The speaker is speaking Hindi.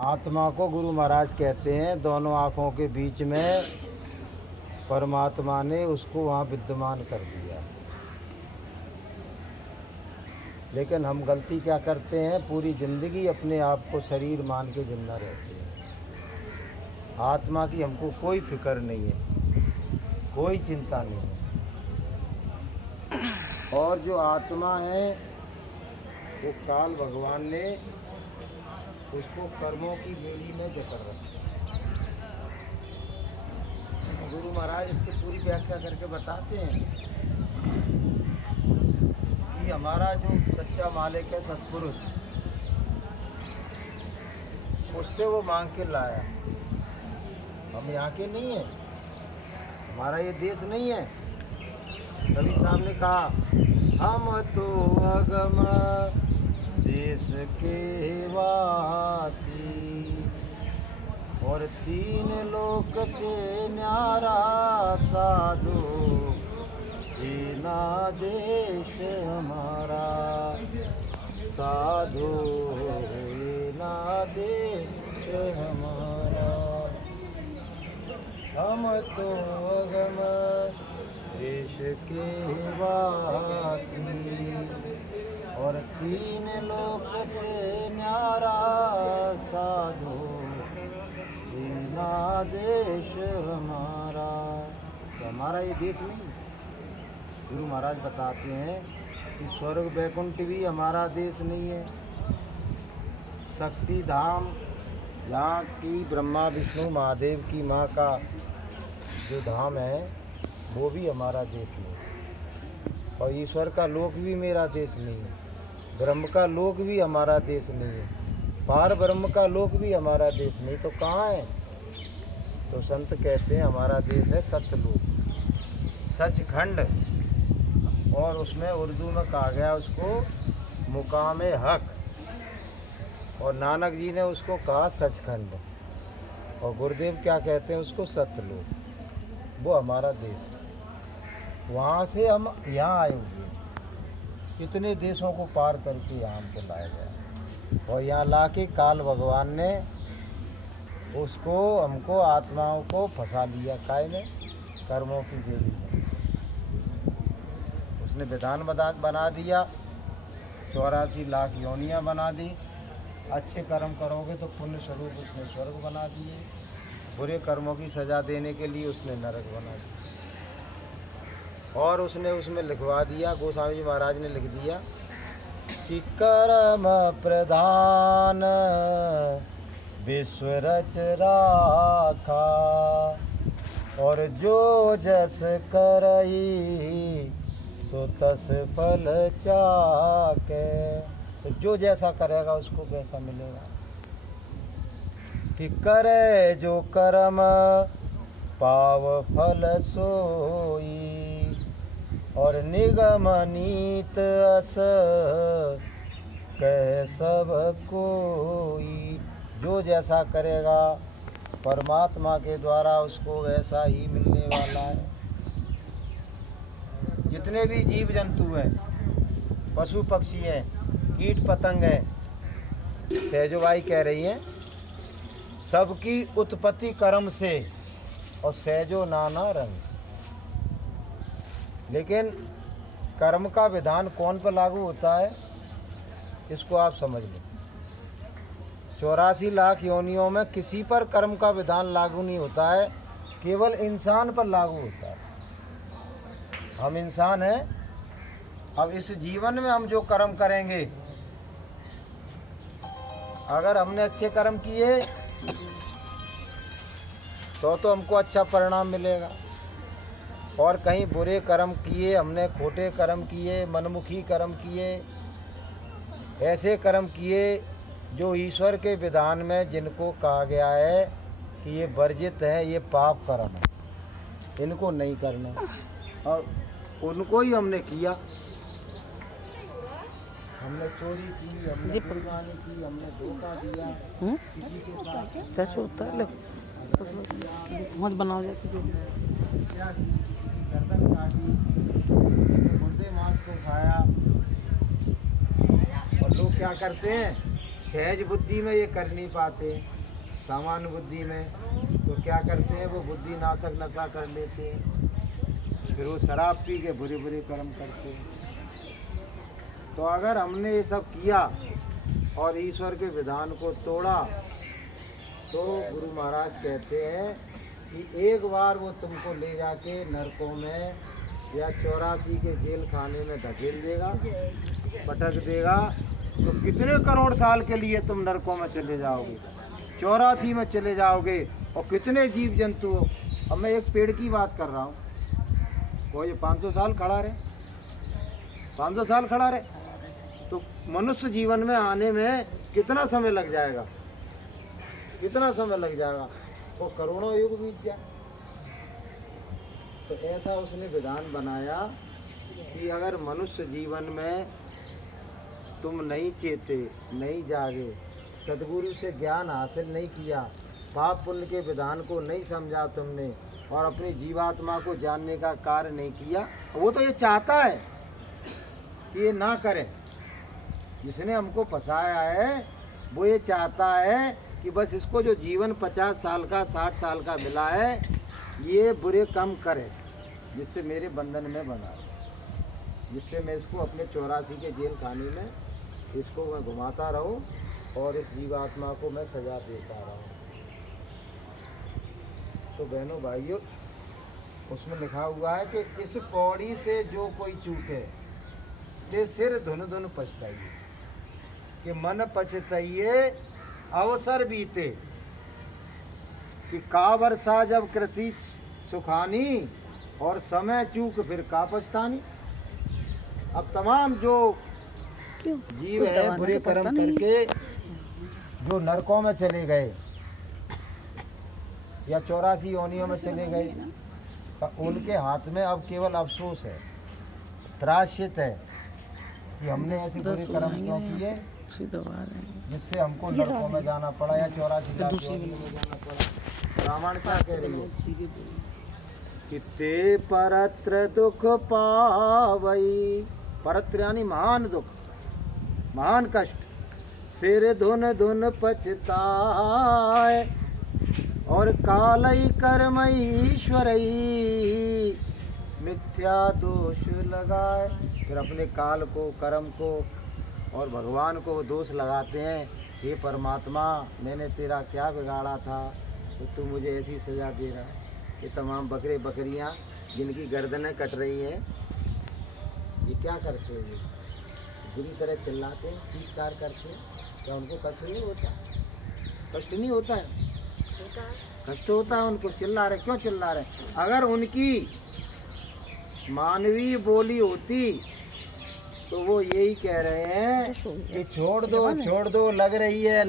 आत्मा को गुरु महाराज कहते हैं, दोनों आँखों के बीच में परमात्मा ने उसको वहाँ विद्यमान कर दिया। लेकिन हम गलती क्या करते हैं, पूरी ज़िंदगी अपने आप को शरीर मान के जिंदा रहते हैं। आत्मा की हमको कोई फिक्र नहीं है, कोई चिंता नहीं है। और जो आत्मा है वो काल भगवान ने उसको कर्मों की बेड़ी में जकड़ रखा। गुरु महाराज इसकी पूरी व्याख्या करके बताते हैं कि हमारा जो सच्चा मालिक है सत्पुरुष, उससे वो मांग के लाया। हम यहाँ के नहीं हैं, हमारा ये देश नहीं है। कभी साहब ने कहा हम तो अगम देश के वासी और तीन लोक से न्यारा साधु, जीना देश हमारा साधु, ना देश हमारा। हम तो अगम देश के वासी और तीन लोक से न्यारा साधु, जीना देश हमारा। तो हमारा ये देश नहीं। गुरु महाराज बताते हैं कि स्वर्ग वैकुंठ भी हमारा देश नहीं है। शक्ति धाम यहाँ की ब्रह्मा विष्णु महादेव की माँ का जो धाम है वो भी हमारा देश नहीं। और ईश्वर का लोक भी मेरा देश नहीं है। ब्रह्म का लोक भी हमारा देश नहीं है। पार ब्रह्म का लोक भी हमारा देश नहीं। तो कहाँ है? तो संत कहते हैं हमारा देश है सतलोक, सचखंड। और उसमें उर्दू में कहा गया उसको मुकामे हक, और नानक जी ने उसको कहा सचखंड, और गुरुदेव क्या कहते हैं उसको सतलोक। वो हमारा देश है। वहाँ से हम यहाँ आए हुए, इतने देशों को पार करके यहाँ हमको लाया गया। और यहाँ लाके काल भगवान ने उसको हमको आत्माओं को फंसा लिया। काय में? कर्मों की बेड़ी में। उसने विधान बना दिया, 84 लाख योनियाँ बना दी। अच्छे कर्म करोगे तो पुण्य स्वरूप उसने स्वर्ग बना दिए, बुरे कर्मों की सज़ा देने के लिए उसने नरक बना दिया। और उसने उसमें लिखवा दिया, गोस्वामी जी महाराज ने लिख दिया कि कर्म प्रधान विश्व रच राखा, और जो जस करई सो तस फल चाके। तो जो जैसा करेगा उसको वैसा मिलेगा। कि करे जो कर्म पाव फल सोई, और निगम नीत अस कह सब कोई। जो जैसा करेगा परमात्मा के द्वारा उसको वैसा ही मिलने वाला है। जितने भी जीव जंतु हैं, पशु पक्षी हैं, कीट पतंग हैं, सहजोबाई कह रही हैं, सबकी उत्पत्ति कर्म से और सहजो नाना रंग। लेकिन कर्म का विधान कौन पर लागू होता है इसको आप समझ लें। 84 लाख योनियों में किसी पर कर्म का विधान लागू नहीं होता है, केवल इंसान पर लागू होता है। हम इंसान हैं। अब इस जीवन में हम जो कर्म करेंगे, अगर हमने अच्छे कर्म किए तो हमको अच्छा परिणाम मिलेगा, और कहीं बुरे कर्म किए, हमने खोटे कर्म किए, मनमुखी कर्म किए, ऐसे कर्म किए जो ईश्वर के विधान में जिनको कहा गया है कि ये वर्जित है, ये पाप कर्म है, इनको नहीं करना, और उनको ही हमने किया। हमने चोरी की, हमने बेईमानी की, हमने धोखा दिया किसी के साथ, सच होता है। मत बनाओ जाके जो गर्दन काटी, मुर्दे मांस को खाया। और लोग क्या करते हैं, सहज बुद्धि में ये कर नहीं पाते, सामान्य बुद्धि में तो क्या करते हैं, वो बुद्धि नाशक नशा कर लेते हैं, फिर वो शराब पी के बुरे बुरे कर्म करते हैं। तो अगर हमने ये सब किया और ईश्वर के विधान को तोड़ा तो गुरु महाराज कहते हैं कि एक बार वो तुमको ले जाके नरकों में या 84 के जेल खाने में धकेल देगा, पटक देगा, तो कितने करोड़ साल के लिए तुम नरकों में चले जाओगे, 84 में चले जाओगे, और कितने जीव जंतु। अब मैं एक पेड़ की बात कर रहा हूँ, वो ये 500 साल खड़ा रहे, 500 साल खड़ा रहे, तो मनुष्य जीवन में आने में कितना समय लग जाएगा, कितना समय लग जाएगा, वो करोड़ों युग बीत जाए। तो ऐसा उसने विधान बनाया कि अगर मनुष्य जीवन में तुम नहीं चेते, नहीं जागे, सद्गुरु से ज्ञान हासिल नहीं किया, पाप पुण्य के विधान को नहीं समझा तुमने, और अपनी जीवात्मा को जानने का कार्य नहीं किया, वो तो ये चाहता है कि ये ना करे। जिसने हमको फंसाया है वो ये चाहता है कि बस इसको जो जीवन 50 साल का 60 साल का मिला है ये बुरे काम करे, जिससे मेरे बंधन में बना, जिससे मैं इसको अपने 84 के जेल खाने में इसको मैं घुमाता रहूं और इस जीवात्मा को मैं सजा देता रहूं। तो बहनों भाइयों, उसमें लिखा हुआ है कि इस पौड़ी से जो कोई चूके ते सिर धुन धुन पछताइए, कि मन पछताइए अवसर बीते, कि का वर्षा जब कृषि सुखानी और समय चूक फिर का पछतानी। अब तमाम जो जीव है बुरे कर्म करके जो नरकों में चले गए या 84 योनियों में चले गए, तो उनके हाथ में अब केवल अफसोस है, प्रायश्चित है कि हमने ऐसे बुरे कर्म क्यों किए जिससे हमको नरकों में जाना पड़ा या 84 लाख योनियों में जाना पड़ा। रामायण क्या कह रही है कि ते परत्र दुख पावई, परत्र यानी महान दुख, महान कष्ट, सिर धुन धुन पछताए, और कालई कर्मई ईश्वरई मिथ्या दोष लगाए। फिर अपने काल को, कर्म को और भगवान को वो दोष लगाते हैं, हे परमात्मा मैंने तेरा क्या बिगाड़ा था तो तू मुझे ऐसी सज़ा दे रहा है। ये तमाम बकरे बकरियां जिनकी गर्दनें कट रही हैं, ये क्या करते हैं, बुरी तरह चिल्लाते हैं, चीत्कार करते हैं, क्या उनको कष्ट नहीं होता? कष्ट नहीं होता है, कष्ट होता है उनको। चिल्ला रहे, क्यों चिल्ला रहे? अगर उनकी मानवीय बोली होती तो वो यही कह रहे हैं कि छोड़ दो लग रही है।